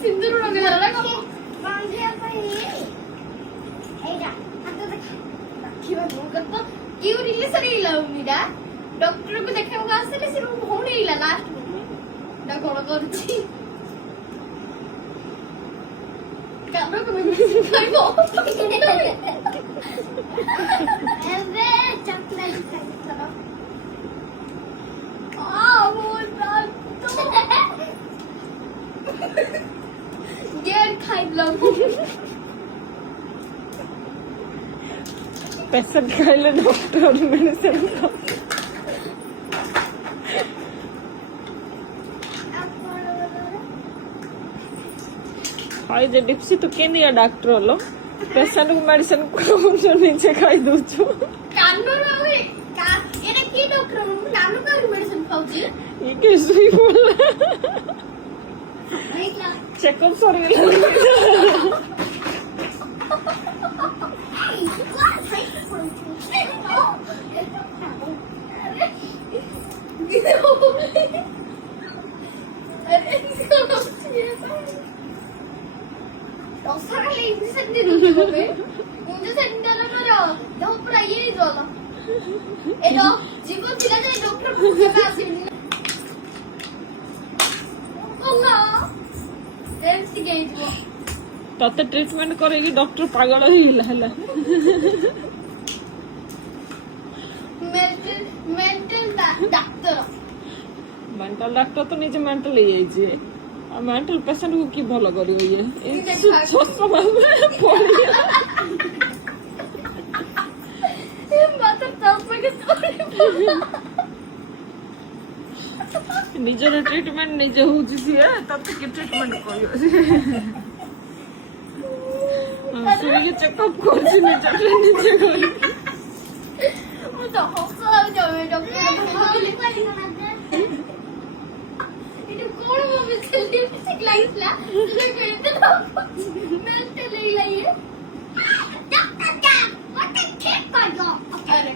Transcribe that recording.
সিন্দুর রঙে দাঁড়া কম डॉक्टर को देखा होगा असली सिर्फ होने ही लास्ट ना कौन करती कामरा को मैं खाइबो एवे चॉकलेट खाइबो आ वो तो गेट खाइबो पेशेंट खाइले डॉक्टर मेडिसिन हाय जे डिप्सी तो के दिया डॉक्टर वालो पेशेंट को मेडिसिन को जो नीचे खाई दूछु कानो रहे का एने की डॉक्टर नानु का मेडिसिन खाउची ये के सुई बोला चेकअप सॉरी तते ट्रीटमेंट करेगी डॉक्टर पागल हो गया है मेंटल डॉक्टर तो निजे मेंटल ही है और मेंटल पेशेंट को की भलो करियो ये छोट बाबू निजर ट्रीटमेंट निजे होउची सिए तते की ट्रीटमेंट करियो सुई चेकअप करछि निजे करी मैं तो हंसा जावे डॉक्टर कोण मम्मी चली ठीक लाइला तुझे कहते ना मैं चले लाइए डॉक्टर क्या व्हाट ठीक कर दो अरे